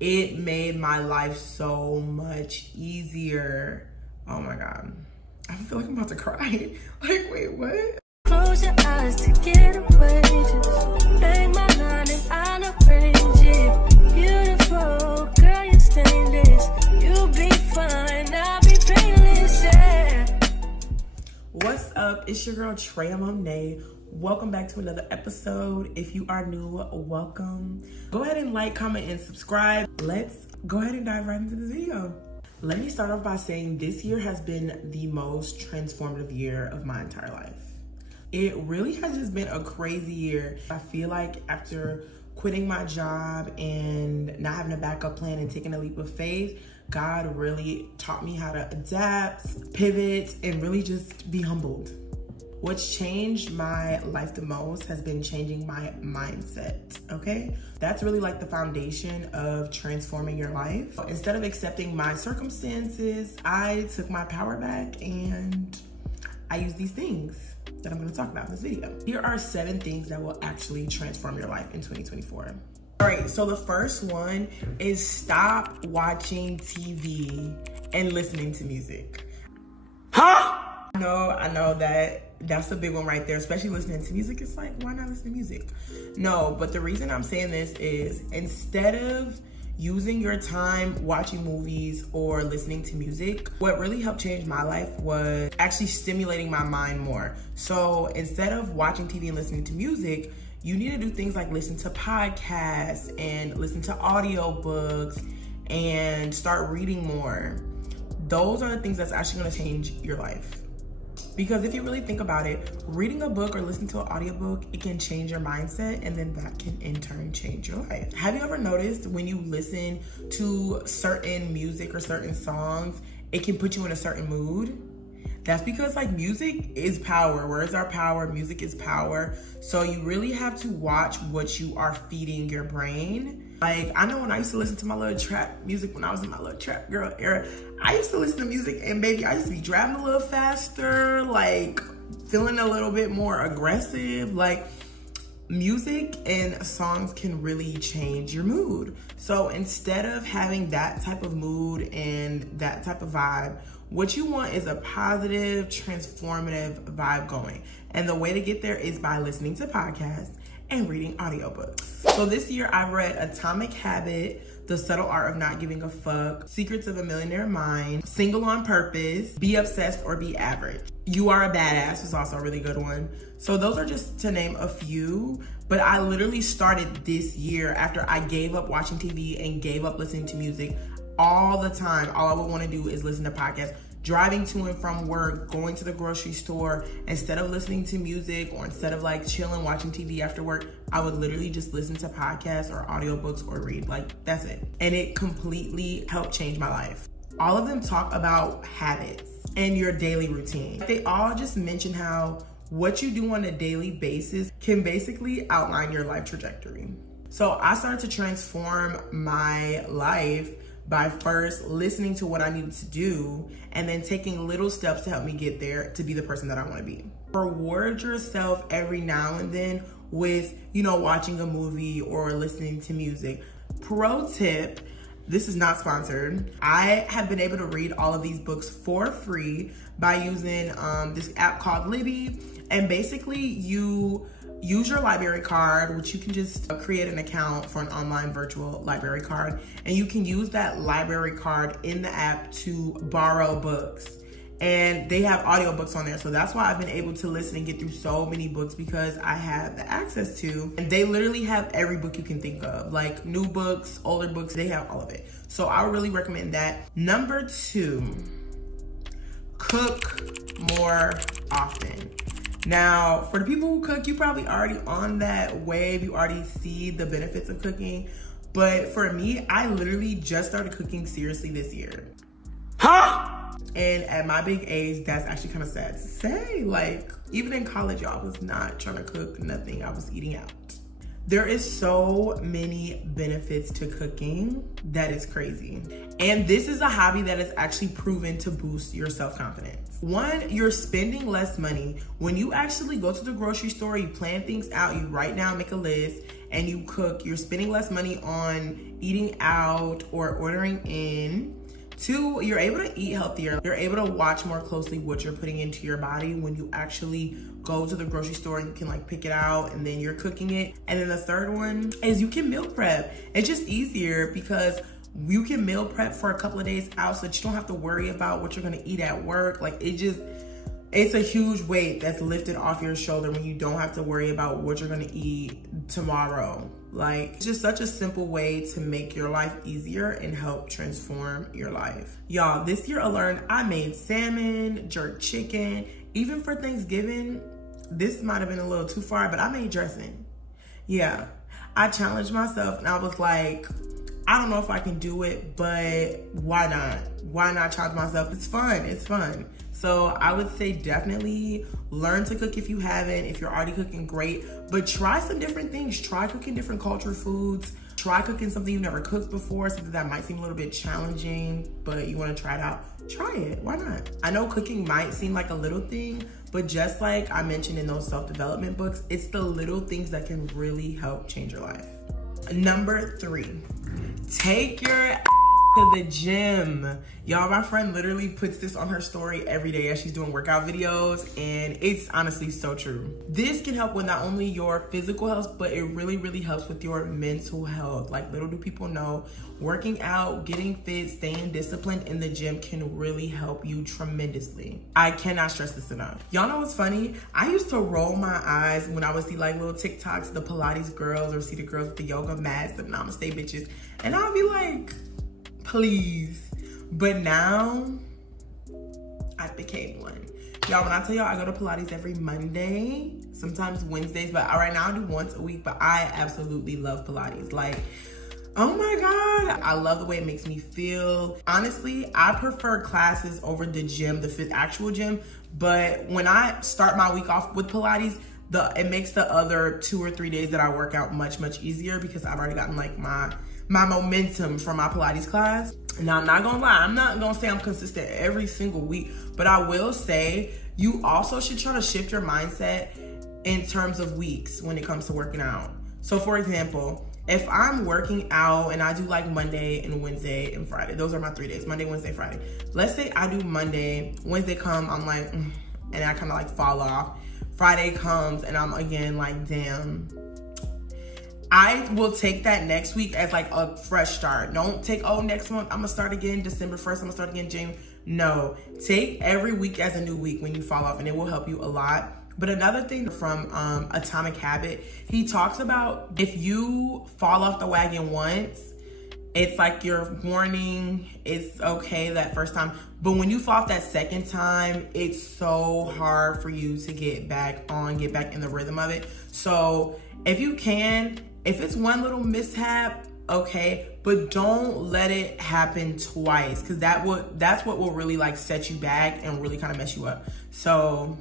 It made my life so much easier. Oh my God. I feel like I'm about to cry. Like, wait, what? Close your eyes to get away. Just bang my line and I'll arrange it. Beautiful, girl, you're stainless. You'll be fine, I'll be painless, yeah. What's up? It's your girl, Trey Monet. Welcome back to another episode. If you are new, welcome. Go ahead and like, comment, and subscribe. Let's go ahead and dive right into this video. Let me start off by saying this year has been the most transformative year of my entire life. It really has just been a crazy year. I feel like after quitting my job and not having a backup plan and taking a leap of faith, God really taught me how to adapt, pivot, and really just be humbled. What's changed my life the most has been changing my mindset, okay? That's really like the foundation of transforming your life. Instead of accepting my circumstances, I took my power back and I used these things that I'm gonna talk about in this video. Here are 7 things that will actually transform your life in 2024. All right, so the first one is stop watching TV and listening to music. Huh? I know that's a big one right there, especially listening to music. It's like, why not listen to music? No, but the reason I'm saying this is instead of using your time watching movies or listening to music, what really helped change my life was actually stimulating my mind more. So instead of watching TV and listening to music, you need to do things like listen to podcasts and listen to audiobooks and start reading more. Those are the things that's actually gonna change your life. Because if you really think about it, reading a book or listening to an audiobook, it can change your mindset, and then that can in turn change your life. Have you ever noticed when you listen to certain music or certain songs, it can put you in a certain mood? That's because like music is power. Words are power, music is power. So you really have to watch what you are feeding your brain. Like, I know when I used to listen to my little trap music, when I was in my little trap girl era, I used to listen to music and baby, I used to be driving a little faster, like feeling a little bit more aggressive. Like, music and songs can really change your mood. So instead of having that type of mood and that type of vibe, what you want is a positive, transformative vibe going. And the way to get there is by listening to podcasts and reading audiobooks. So this year I've read Atomic Habit, The Subtle Art of Not Giving a Fuck, Secrets of a Millionaire Mind, Single on Purpose, Be Obsessed or Be Average. You Are a Badass is also a really good one. So those are just to name a few, but I literally started this year after I gave up watching TV and gave up listening to music all the time. All I would want to do is listen to podcasts. Driving to and from work, going to the grocery store, instead of listening to music or instead of like chilling, watching TV after work, I would literally just listen to podcasts or audiobooks or read. Like, that's it. And it completely helped change my life. All of them talk about habits and your daily routine. They all just mention how what you do on a daily basis can basically outline your life trajectory. So I started to transform my life by first listening to what I needed to do and then taking little steps to help me get there to be the person that I want to be. Reward yourself every now and then with, watching a movie or listening to music. Pro tip, this is not sponsored. I have been able to read all of these books for free by using this app called Libby. And basically you use your library card, which you can just create an account for an online virtual library card. And you can use that library card in the app to borrow books. And they have audiobooks on there. So that's why I've been able to listen and get through so many books, because I have the access to. And they literally have every book you can think of, like new books, older books, they have all of it. So I would really recommend that. Number 2, cook more often. Now, for the people who cook, you probably already on that wave. You already see the benefits of cooking. But for me, I literally just started cooking seriously this year. Huh? And at my big age, that's actually kind of sad to say. Like, even in college, y'all, was not trying to cook nothing. I was eating out. There is so many benefits to cooking that is crazy. And this is a hobby that is actually proven to boost your self-confidence. 1, you're spending less money. When you actually go to the grocery store, you plan things out, you write down, make a list, and you cook, you're spending less money on eating out or ordering in. 2, you're able to eat healthier. You're able to watch more closely what you're putting into your body when you actually go to the grocery store and you can like pick it out and then you're cooking it. And then the third one is you can meal prep. It's just easier because you can meal prep for a couple of days out so that you don't have to worry about what you're gonna eat at work. Like it's a huge weight that's lifted off your shoulder when you don't have to worry about what you're gonna eat tomorrow. Like, it's just such a simple way to make your life easier and help transform your life. Y'all, this year alone, I made salmon, jerk chicken. Even for Thanksgiving, this might have been a little too far, but I made dressing. Yeah, I challenged myself and I was like, I don't know if I can do it, but why not? Why not challenge myself? It's fun, it's fun. So I would say definitely learn to cook if you haven't. If you're already cooking, great. But try some different things. Try cooking different culture foods. Try cooking something you've never cooked before, something that might seem a little bit challenging, but you want to try it out. Try it, why not? I know cooking might seem like a little thing, but just like I mentioned in those self-development books, it's the little things that can really help change your life. Number 3, take your to the gym. Y'all, my friend literally puts this on her story every day as she's doing workout videos, and it's honestly so true. This can help with not only your physical health, but it really, really helps with your mental health. Like, little do people know, working out, getting fit, staying disciplined in the gym can really help you tremendously. I cannot stress this enough. Y'all know what's funny? I used to roll my eyes when I would see like little TikToks, the Pilates girls, or see the girls with the yoga mats, the namaste bitches, and I'll be like, please. But now I became one. Y'all, when I tell y'all I go to Pilates every Monday, sometimes Wednesdays, but right now I do once a week, but I absolutely love Pilates. Like, oh my God, I love the way it makes me feel. Honestly, I prefer classes over the gym, the actual gym, but when I start my week off with Pilates, it makes the other 2 or 3 days that I work out much, much easier because I've already gotten like my momentum from my Pilates class. Now, I'm not gonna lie, I'm not gonna say I'm consistent every single week, but I will say you also should try to shift your mindset in terms of weeks when it comes to working out. So for example, if I'm working out and I do like Monday and Wednesday and Friday, those are my 3 days, Monday, Wednesday, Friday. Let's say I do Monday, Wednesday come, I'm like, and I kind of like fall off. Friday comes and I'm again like, damn. I will take that next week as like a fresh start. Don't take, oh, next month I'm gonna start again, December 1st, I'm gonna start again, January. No, take every week as a new week when you fall off, and it will help you a lot. But another thing from Atomic Habit, he talks about if you fall off the wagon once, it's like your warning, it's okay that first time. But when you fall off that second time, it's so hard for you to get back on, get back in the rhythm of it. So if you can, if it's one little mishap, okay, but don't let it happen twice, because that's what will really like set you back and really kind of mess you up. So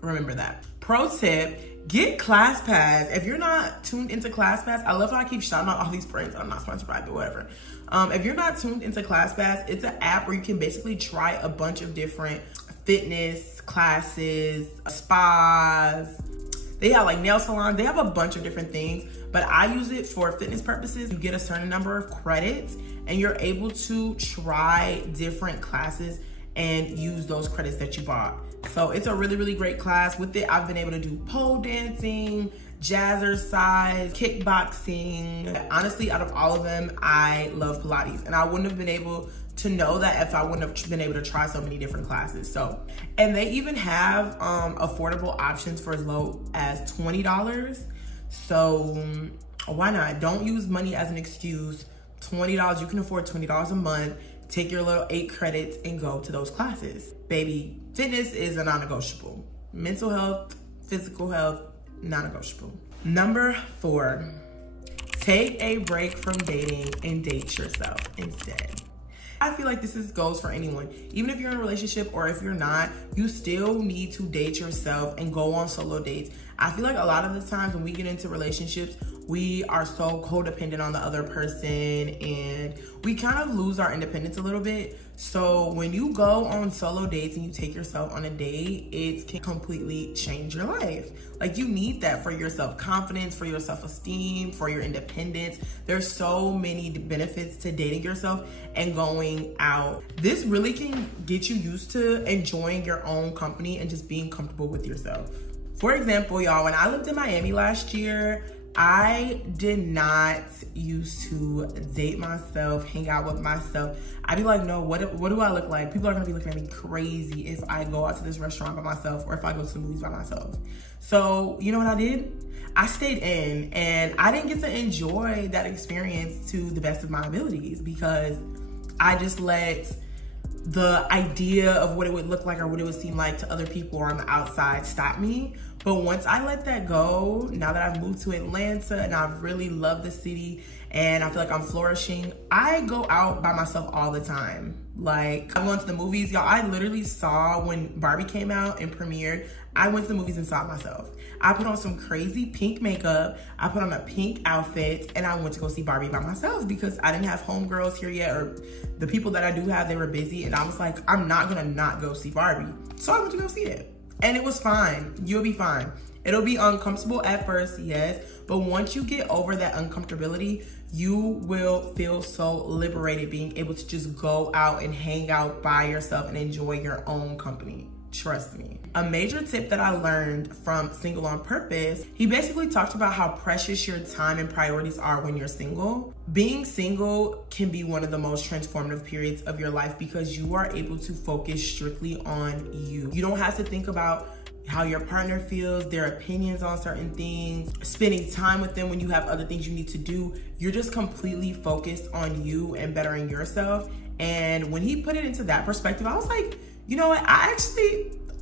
remember that. Pro tip, get ClassPass. If you're not tuned into ClassPass, I love how I keep shouting out all these brands. I'm not sponsored by it, but whatever. If you're not tuned into ClassPass, it's an app where you can basically try a bunch of different fitness classes, spas. They have like nail salons. They have a bunch of different things, but I use it for fitness purposes. You get a certain number of credits and you're able to try different classes and use those credits that you bought. So it's a really, really great class. With it, I've been able to do pole dancing, jazzercise, kickboxing. Honestly, out of all of them, I love Pilates, and I wouldn't have been able to know that if I wouldn't have been able to try so many different classes. So, and they even have affordable options for as low as $20. So why not? Don't use money as an excuse. $20, you can afford $20 a month. Take your little 8 credits and go to those classes. Baby, fitness is a non-negotiable. Mental health, physical health, non-negotiable. Number 4, take a break from dating and date yourself instead. I feel like this goes for anyone. Even if you're in a relationship or if you're not, you still need to date yourself and go on solo dates. I feel like a lot of the times when we get into relationships we are so codependent on the other person and we kind of lose our independence a little bit. So when you go on solo dates and you take yourself on a date, it can completely change your life. Like, you need that for your self-confidence, for your self-esteem, for your independence. There's so many benefits to dating yourself and going out. This really can get you used to enjoying your own company and just being comfortable with yourself. For example, y'all, when I lived in Miami last year, I did not used to date myself, hang out with myself. I'd be like, no, what do I look like? People are gonna be looking at me crazy if I go out to this restaurant by myself or if I go to the movies by myself. So you know what I did? I stayed in, and I didn't get to enjoy that experience to the best of my abilities because I just let the idea of what it would look like or what it would seem like to other people on the outside stop me. But once I let that go, now that I've moved to Atlanta and I've really loved the city and I feel like I'm flourishing, I go out by myself all the time. Like, I'm going to the movies. Y'all, I literally saw when Barbie came out and premiered, I went to the movies and saw it myself. I put on some crazy pink makeup, I put on a pink outfit, and I went to go see Barbie by myself because I didn't have homegirls here yet, or the people that I do have, they were busy, and I was like, I'm not gonna not go see Barbie. So I went to go see it. And it was fine. You'll be fine. It'll be uncomfortable at first, yes, but once you get over that uncomfortability, you will feel so liberated being able to just go out and hang out by yourself and enjoy your own company. Trust me. A major tip that I learned from Single on Purpose, he basically talked about how precious your time and priorities are when you're single. Being single can be one of the most transformative periods of your life because you are able to focus strictly on you. You don't have to think about how your partner feels, their opinions on certain things, spending time with them when you have other things you need to do. You're just completely focused on you and bettering yourself. And when he put it into that perspective, I was like, you know what?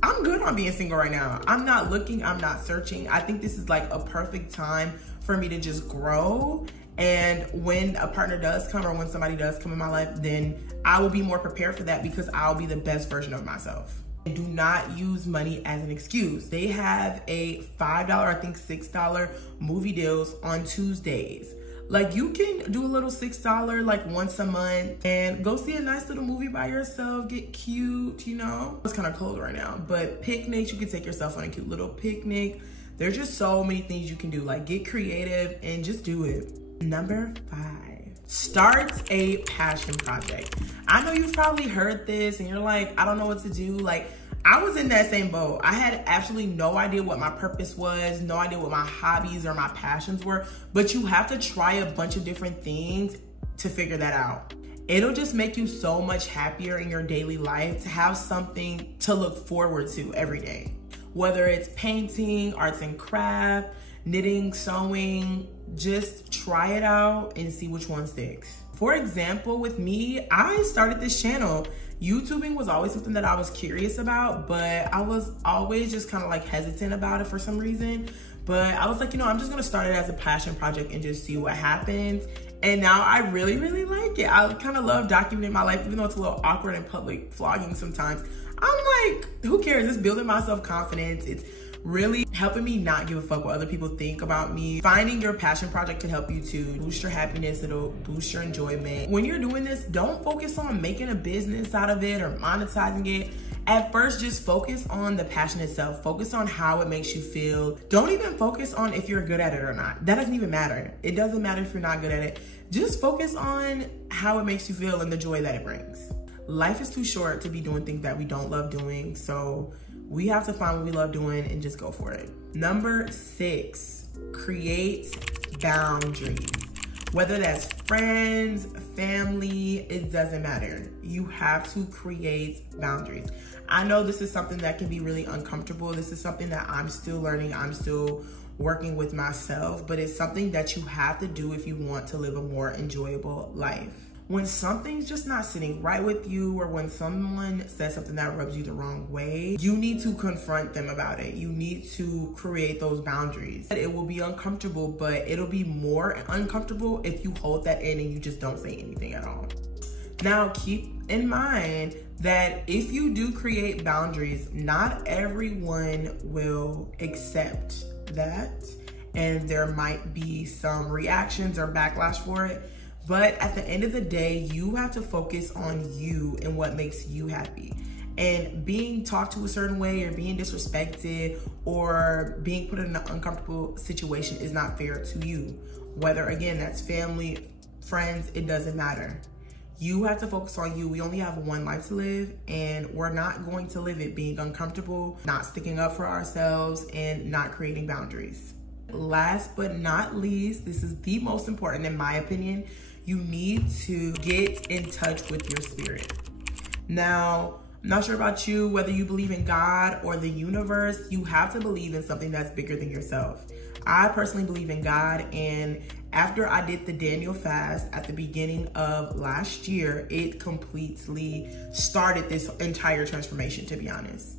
I'm good on being single right now. I'm not looking, I'm not searching. I think this is like a perfect time for me to just grow. And when a partner does come or when somebody does come in my life, then I will be more prepared for that because I'll be the best version of myself. Do not use money as an excuse. They have a $5, I think $6 movie deals on Tuesdays. Like, you can do a little $6 like once a month and go see a nice little movie by yourself, get cute, you know? It's kind of cold right now, but picnics, you can take yourself on a cute little picnic. There's just so many things you can do. Like, get creative and just do it. Number 5, start a passion project. I know you've probably heard this and you're like, I don't know what to do. Like, I was in that same boat. I had absolutely no idea what my purpose was, no idea what my hobbies or my passions were, but you have to try a bunch of different things to figure that out. It'll just make you so much happier in your daily life to have something to look forward to every day. Whether it's painting, arts and craft, knitting, sewing, just try it out and see which one sticks. For example, with me, I started this channel. YouTubing was always something that I was curious about, but I was always just kind of like hesitant about it for some reason. But I was like, you know, I'm just gonna start it as a passion project and just see what happens. And now I really, really like it. I kind of love documenting my life, even though it's a little awkward in public vlogging sometimes. I'm like, who cares? It's building my self-confidence. It's really helping me not give a fuck what other people think about me. Finding your passion project can help you to boost your happiness. It'll boost your enjoyment. When you're doing this, don't focus on making a business out of it or monetizing it. At first, just focus on the passion itself. Focus on how it makes you feel. Don't even focus on if you're good at it or not. That doesn't even matter. It doesn't matter if you're not good at it. Just focus on how it makes you feel and the joy that it brings. Life is too short to be doing things that we don't love doing, so we have to find what we love doing and just go for it. Number 6, create boundaries. Whether that's friends, family, it doesn't matter. You have to create boundaries. I know this is something that can be really uncomfortable. This is something that I'm still learning. I'm still working with myself, but it's something that you have to do if you want to live a more enjoyable life. When something's just not sitting right with you, or when someone says something that rubs you the wrong way, you need to confront them about it. You need to create those boundaries. It will be uncomfortable, but it'll be more uncomfortable if you hold that in and you just don't say anything at all. Now, keep in mind that if you do create boundaries, not everyone will accept that. and there might be some reactions or backlash for it. But at the end of the day, you have to focus on you and what makes you happy. And being talked to a certain way or being disrespected or being put in an uncomfortable situation is not fair to you. Whether, again, that's family, friends, it doesn't matter. You have to focus on you. We only have one life to live, and we're not going to live it being uncomfortable, not sticking up for ourselves, and not creating boundaries. Last but not least, this is the most important in my opinion, you need to get in touch with your spirit. Now, I'm not sure about you, whether you believe in God or the universe, you have to believe in something that's bigger than yourself. I personally believe in God, and after I did the Daniel fast at the beginning of last year, it completely started this entire transformation, to be honest.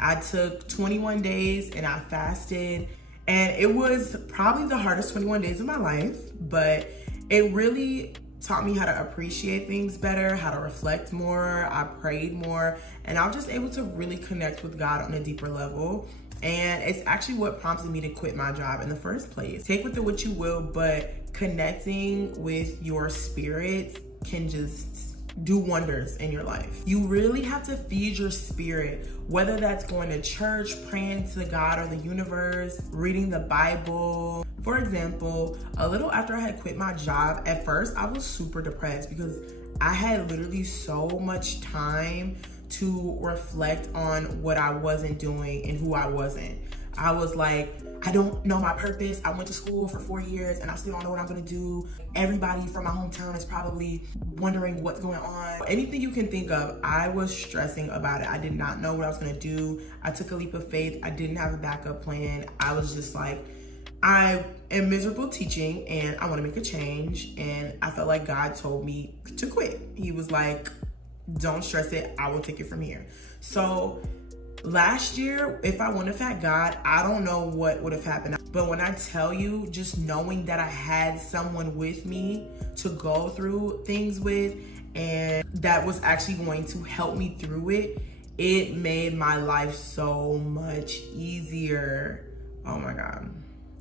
I took 21 days and I fasted, and it was probably the hardest 21 days of my life, but it really taught me how to appreciate things better, how to reflect more. I prayed more, and I was just able to really connect with God on a deeper level. And it's actually what prompted me to quit my job in the first place. Take with it what you will, but connecting with your spirit can just do wonders in your life. You really have to feed your spirit, whether that's going to church, praying to God or the universe, reading the Bible. For example, a little after I had quit my job, at first I was super depressed because I had literally so much time to reflect on what I wasn't doing and who I wasn't. I was like, I don't know my purpose. I went to school for 4 years and I still don't know what I'm gonna do. Everybody from my hometown is probably wondering what's going on. Anything you can think of, I was stressing about it. I did not know what I was gonna do. I took a leap of faith. I didn't have a backup plan. I was just like, I am miserable teaching and I wanna make a change. And I felt like God told me to quit. He was like, don't stress it, I will take it from here. So last year, if I wouldn't have had God, I don't know what would have happened. But when I tell you, just knowing that I had someone with me to go through things with, and that was actually going to help me through it, it made my life so much easier. Oh my God.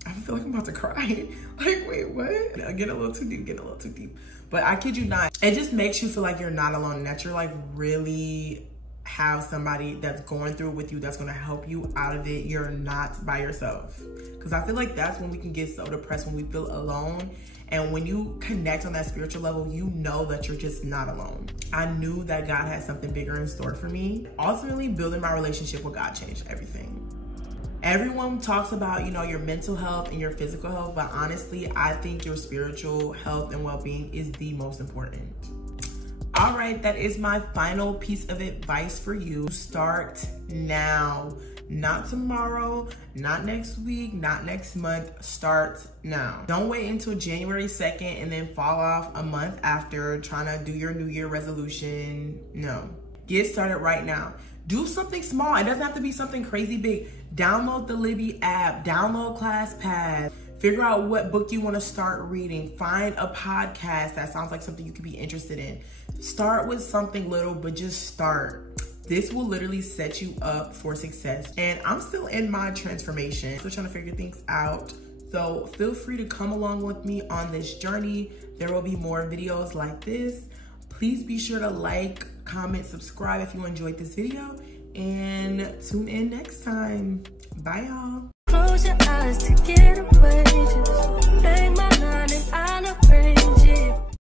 I feel like I'm about to cry. Like, wait, what? Getting a little too deep, But I kid you not, it just makes you feel like you're not alone, and that you're like really have somebody that's going through it with you, that's gonna help you out of it. You're not by yourself. Because I feel like that's when we can get so depressed, when we feel alone. And when you connect on that spiritual level, you know that you're just not alone. I knew that God had something bigger in store for me. Ultimately, building my relationship with God changed everything. Everyone talks about, you know, your mental health and your physical health, but honestly, I think your spiritual health and well-being is the most important. All right, that is my final piece of advice for you. Start now, not tomorrow, not next week, not next month. Start now. Don't wait until January 2nd and then fall off a month after trying to do your New Year resolution. No, get started right now. Do something small. It doesn't have to be something crazy big. Download the Libby app, download ClassPass, figure out what book you want to start reading, find a podcast that sounds like something you could be interested in. Start with something little, but just start. This will literally set you up for success. And I'm still in my transformation, still trying to figure things out. So feel free to come along with me on this journey. There will be more videos like this. Please be sure to like, comment, subscribe if you enjoyed this video, and tune in next time. Bye, y'all. Close your eyes to get away. Just bang my line and I'll arrange it.